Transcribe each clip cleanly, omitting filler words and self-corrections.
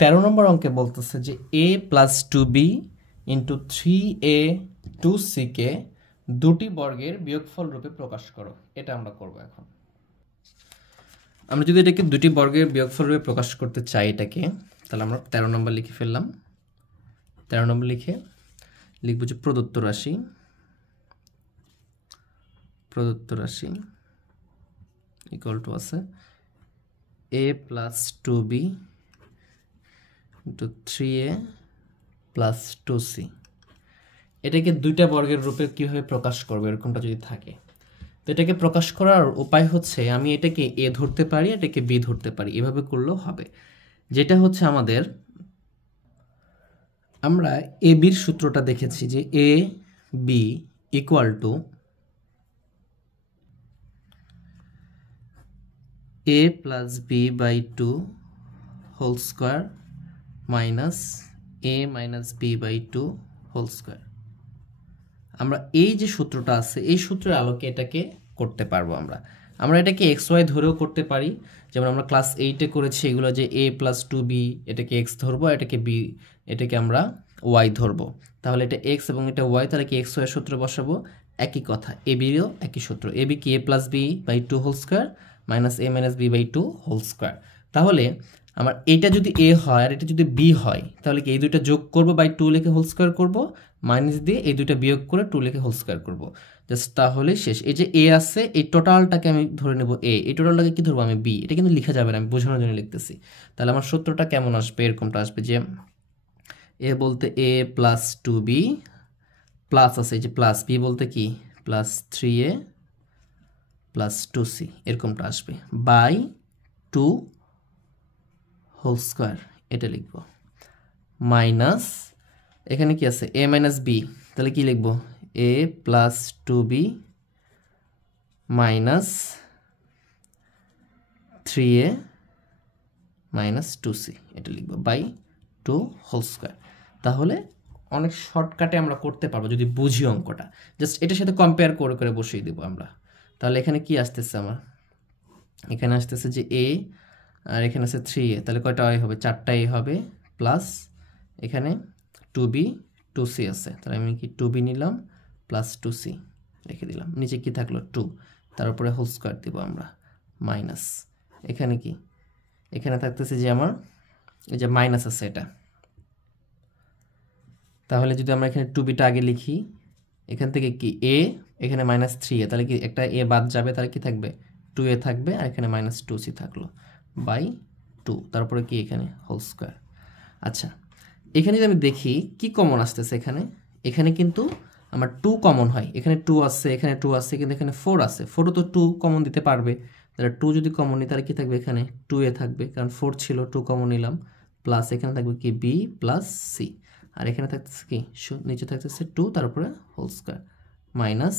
13 নম্বর অঙ্কে বলতেছে যে a plus 2b into 3a 2c কে দুটি বর্গের বিয়োগফল রূপে প্রকাশ করো। এটা আমরা করব এখন। আমরা যদি এটাকে দুটি বর্গের বিয়োগফল রূপে প্রকাশ করতে চাই এটাকে, তাহলে আমরা 13 নম্বর লিখে ফেললাম। 13 নম্বর লিখে লিখব যে প্রদত্ত রাশি ইকুয়াল টু আছে a plus 2b into 3a plus 2c। এটাকে দুইটা বর্গের রূপে কীভাবে প্রকাশ করবো এরকমটা যদি থাকে, তো এটাকে প্রকাশ করার উপায় হচ্ছে আমি এটাকে a ধরতে পারি, এটাকে b ধরতে পারি, এভাবে করলেও হবে। যেটা হচ্ছে আমরা a bর সূত্রটা দেখেছি যে a b equal to a plus b by 2 whole square minus a minus b by 2 whole square. আমরা এই যে সূত্রটা আছে এই সূত্রের আলোকে এটাকে করতে পারবো। আমরা এটাকে এক্স ওয়াই ধরেও করতে পারি, যেমন আমরা ক্লাস 8-এ করেছি এগুলো যে a প্লাস 2b এটাকে এক্স ধরবো, এটাকে b এটাকে আমরা ওয়াই ধরবো। তাহলে এটা এক্স এবং এটা ওয়াই, তাহলে কি এক্স ওয়াই সূত্র বসাবো, একই কথা। এ বিরও একই সূত্র, এ বি কি a plus b by 2 whole square minus a minus b by 2 whole square. তাহলে আমার এটা যদি a হয় আর এটা যদি b হয়, তাহলে কি এই দুইটা যোগ করবো বাই 2 লিখে হোল স্কোয়ার করবো, মাইনাস দিয়ে এই দুইটা বিয়োগ করে 2 লিখে হোল স্কোয়ার করবো, জাস্ট তাহলে শেষ। এই যে a আছে এই টোটালটাকে আমি ধরে নেব a, এই টোটালটাকে কি ধরবো আমি b, এটা কিন্তু লেখা যাবে না, আমি বোঝানোর জন্য লিখতেছি। তাহলে আমার সূত্রটা কেমন আসবে, এরকমটা আসবে যে a বলতে a প্লাস 2b প্লাস আছে এই যে প্লাস b বলতে কি প্লাস 3a প্লাস 2c, এরকমটা আসবে বাই 2 হোল স্কোয়ার, এটা লিখব মাইনাস এখানে কি আছে a মাইনাস b, তাহলে কি লিখব a plus 2b minus 3a minus 2c, এটা লিখব বাই 2 হোল স্কোয়ার। তাহলে অনেক শর্টকাটে আমরা করতে পারবো যদি বুঝি অঙ্কটা, জাস্ট এটার সাথে কম্পেয়ার করে করে বসিয়ে দেবো আমরা। তাহলে এখানে কি আসতেছে আমার, এখানে আসতেছে যে a আর এখানে আছে 3a, তাহলে কয়টা a হবে, 4টা a হবে, প্লাস এখানে 2b 2c আছে, তাহলে আমি কি 2b নিলাম প্লাস 2c রেখে দিলাম, নিচে কি থাকলো 2, তার উপরে হোল স্কোয়ার দিব আমরা, মাইনাস এখানে কি এখানে থাকতেছে যে আমার এই যে মাইনাস আছে এটা। তাহলে যদি আমরা এখানে 2bটা আগে লিখি, এখান থেকে কি a এখানে মাইনাস 3a, তাহলে কি একটা a বাদ যাবে, তাহলে কি থাকবে 2a থাকবে, আর এখানে মাইনাস 2c থাকলো বাই 2, তারপরে কি এখানে হোল স্কোয়ার। আচ্ছা এখানে যদি আমি দেখি কি কমন আসতেছে, এখানে কিন্তু আমার 2 কমন হয়, এখানে 2 আছে, এখানে 2 আছে, কিন্তু এখানে 4 আছে, 4ও তো 2 কমন দিতে পারবে, তাহলে 2 যদি কমন নিই তাহলে কি থাকবে, এখানে 2a থাকবে, কারণ 4 ছিল, 2 কমন নিলাম, প্লাস এখানে থাকবে কি b প্লাস c, আর এখানে থাকতেছে কি নিচে থাকতেছে 2 তার উপরে হোল স্কোয়ার, মাইনাস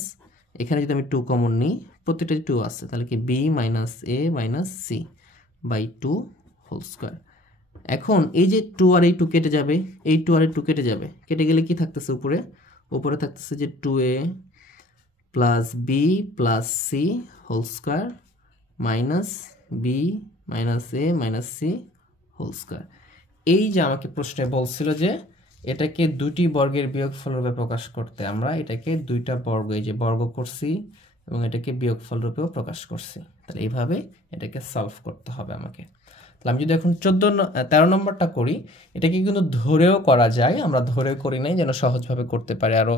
এখানে যদি আমি 2 কমন নিই, প্রত্যেকটা 2 আছে, তাহলে কি b minus a minus c by 2 whole square. এখন এই যে 2 আর এই 2 কেটে যাবে, এই 2 আর এই 2 কেটে যাবে, কেটে গেলে কি থাকতেছে উপরে থাকতেছে যে 2a plus b plus c whole square minus b minus a minus c whole square. এই যে আমাকে প্রশ্নে বলছিল যে এটাকে দুটি বর্গের বিয়োগফল রূপে প্রকাশ করতে, আমরা এটাকে দুইটা বর্গ এই যে বর্গ করছি এবং এটাকে বিয়োগফল রূপেও প্রকাশ করছি, তাহলে এইভাবে এটাকে সলভ করতে হবে আমাকে। তাহলে আমি যদি এখন 13 নম্বরটা করি, এটাকে কিন্তু ধরেও করা যায়, আমরা ধরেও করি নাই যেন সহজভাবে করতে পারে, আরও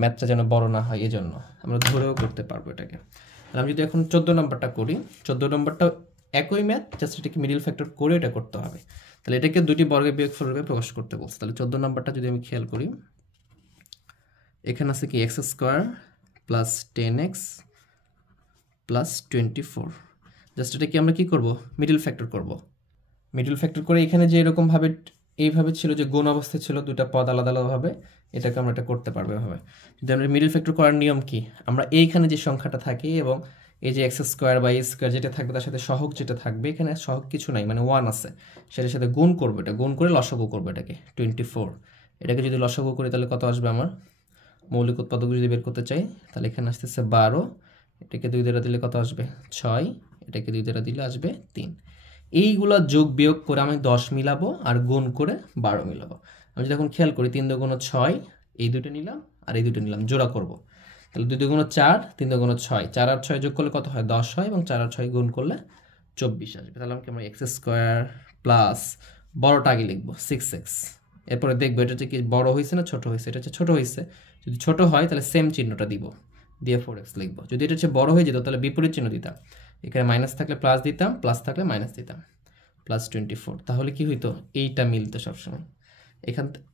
ম্যাথটা যেন বড় না হয়, এজন্য আমরা ধরেও করতে পারবো এটাকে। তাহলে আমি যদি এখন 14 নম্বরটা করি, 14 নম্বরটা একই ম্যাথ, জাস্ট এটাকে মিডল ফ্যাক্টর করে এটা করতে হবে। তাহলে এটাকে দুটি বর্গের বিয়োগফল রূপে প্রকাশ করতে বলছে। তাহলে 14 নম্বরটা যদি আমি খেয়াল করি, এখানে আছে কি x square plus 10x plus 24, just এটাকে আমরা কি করব, মিডল ফ্যাক্টর করব। মিডল ফ্যাক্টর করে এখানে যে এরকমভাবে এইভাবে ছিল যে গুণ অবস্থায় ছিল দুটা পদ আলাদা আলাদাভাবে, এটাকে আমরা এটা করতে পারবো এভাবে। যদি আমরা মিডল ফ্যাক্টর করার নিয়ম কি, আমরা এইখানে যে সংখ্যাটা থাকে এবং এই যে এক্স স্কোয়ার বাই স্কোয়ার যেটা থাকবে তার সাথে সহগ যেটা থাকবে, এখানে সহগ কিছু নাই মানে 1 আছে, সেটার সাথে গুণ করবো, এটা গুণ করে লসাগু করবো এটাকে 24, এটাকে যদি লসাগু করি তাহলে কত আসবে, আমার মৌলিক উৎপাদক যদি বের করতে চাই তাহলে এখানে আসতেছে 12, এটাকে 2 দ্বারা দিলে কত আসবে 6, এটাকে 2 দ্বারা দিলে আসবে 3। এইগুলা যোগ বিয়োগ করে আমি 10 মিলাবো আর গুণ করে 12 মিলাবো। আমি যদি এখন খেয়াল করি 3 দুগুণ 6, এই দুটো নিলাম আর এই দুটো নিলাম, জোড়া করব। তাহলে 2 দুগুণ 4, 3 দুগুণ 6, 4 আর 6 যোগ করলে কত হয়? 10 হয়, এবং 4 আর 6 গুণ করলে 24 আসবে। তাহলে আমরা এক্স স্কোয়ার প্লাস বড়টা আগে লিখবো 6x, এরপরে দেখবো এটা হচ্ছে কি বড় হয়েছে না ছোট হয়েছে। এটা হচ্ছে ছোট হয়েছে, যদি ছোট হয় তাহলে সেম চিহ্নটা দিব, দিয়ে 4x লিখবো। যদি এটা হচ্ছে বড় হয়ে যেত তাহলে বিপরীত চিহ্ন দিতাম, এখানে মাইনাস থাকলে প্লাস দিতাম, প্লাস থাকলে মাইনাস দিতাম, প্লাস 24। তাহলে কি হইতো? এইটা মিলতো সবসময়।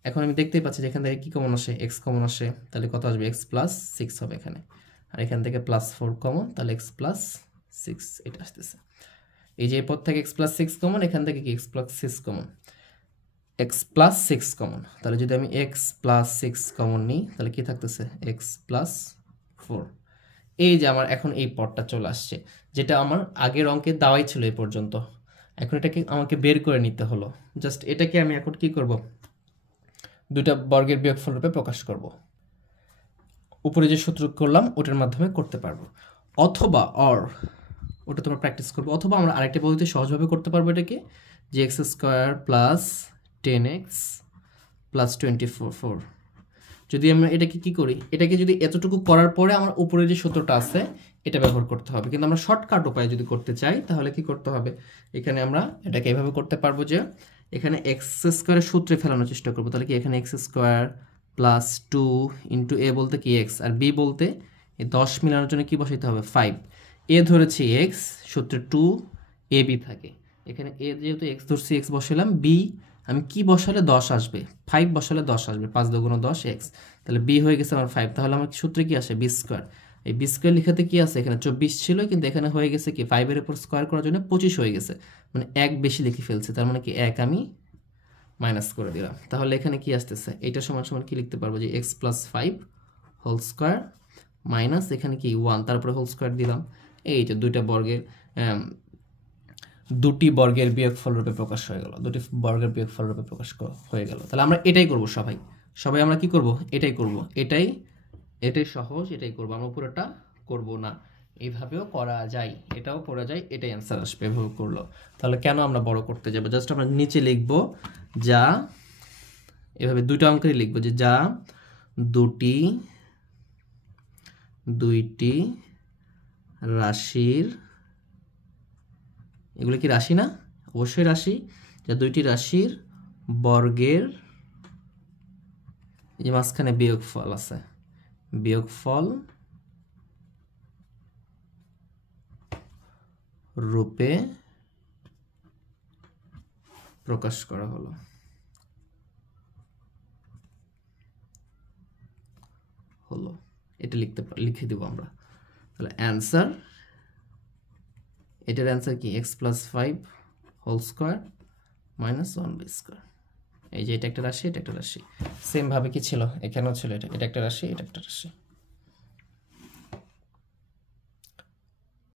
এখন আমি দেখতেই পাচ্ছি যে এখান থেকে কি কমন আসে? এক্স কমন আসে, তাহলে কত আসবে? এক্স প্লাস 6 হবে এখানে, আর এখান থেকে প্লাস 4 কমন, তাহলে এক্স প্লাস 6 এটা আসতেছে। এই যে এই পদ থেকে এক্স প্লাস 6 কমন, এখান থেকে কি x plus 6 common, x plus 6 common. তাহলে যদি আমি এক্স প্লাস 6 কমন নিই তাহলে কি থাকতেছে? X plus 4। এই যে আমার এখন এই পদটা চলে আসছে, যেটা আমার আগের অঙ্কে দেওয়াই ছিল এই পর্যন্ত। এখন এটাকে আমাকে বের করে নিতে হলো। জাস্ট এটাকে আমি এখন কি করব? দুইটা বর্গের বিয়োগফল রূপে প্রকাশ করব। উপরে যে সূত্র করলাম ওটার মাধ্যমে করতে পারবো, অথবা ওটা তোমরা প্র্যাকটিস করবো, অথবা আমরা আরেকটা পদ্ধতি সহজভাবে করতে পারবো এটাকে, যে x square plus 10x plus 24। যদি আমরা এটাকে কি করি, এটাকে যদি এতটুকু করার পরে আমার উপরে যে সূত্রটা আছে এটা ব্যবহার করতে হবে। কিন্তু আমরা শর্টকাট উপায়ে যদি করতে চাই তাহলে কি করতে হবে? এখানে আমরা এটাকে এভাবে করতে পারবো যে এখানে এক্স স্কোয়ারের সূত্রে ফেলানোর চেষ্টা করবো। তাহলে কি এখানে এক্স স্কোয়ার প্লাস 2 ইন্টু এ বলতে কি এক্স, আর বি বলতে এই 10 মিলানোর জন্য কি বসাইতে হবে? 5। এ ধরেছি এক্স, সূত্রে 2 এ বি থাকে, এখানে এ যেহেতু এক্স ধরছি এক্স বসালাম, বি আমি কি বসালে 10 আসবে? 5 বসালে 10 আসবে, 5 দুগুণ 10 এক্স, তাহলে বি হয়ে গেছে আমার 5। তাহলে আমার সূত্রে কি আসে? B square. এই বি স্কোয়ার লিখাতে কি আছে? এখানে 24 ছিল, কিন্তু এখানে হয়ে গেছে কি 5 এর উপর স্কোয়ার করার জন্য 25 হয়ে গেছে, মানে 1 বেশি লিখে ফেলছে, তার মানে কি 1 আমি মাইনাস করে দিলাম। তাহলে এখানে কি আসতেছে? এটা সমান সমান কি লিখতে পারবো? যে x plus 5 whole square minus এখানে কি 1, তারপরে হোল স্কোয়ার দিলাম। এই যে দুটি বর্গের বিয়োগফল রূপে প্রকাশ হয়ে গেল, দুটি বর্গের বিয়োগফল রূপে প্রকাশ হয়ে গেল। তাহলে আমরা এটাই করব, সবাই আমরা কি করব? এটাই করব। এটাই সহজ, এটাই করব, আমরা পুরোটা করব না। এইভাবেও করা যায়, এটাও করা যায়, এটাই অ্যান্সার আসবে এভাবে করলো। তাহলে কেন আমরা বড় করতে যাব? জাস্ট আমরা নিচে লিখব যা, এভাবে দুটো অঙ্কেরই লিখব যে যা দুইটি রাশির, এগুলো কি রাশি না? অবশ্যই রাশি। যা দুইটি রাশির বর্গের, এই যে মাঝখানে বিয়োগফল আছে, বিয়োগফল রূপে প্রকাশ করা হলো। এটা লিখে দেব আমরা। তাহলে অ্যান্সার, এটার অ্যান্সার কি? X plus 5 whole square minus 1/স্কোয়ার। এই যে এটা একটা রাশি, এটা একটা রাশি, সেম ভাবে কি ছিল? এখানেও ছিল, এটা একটা রাশি, এটা একটা রাশি।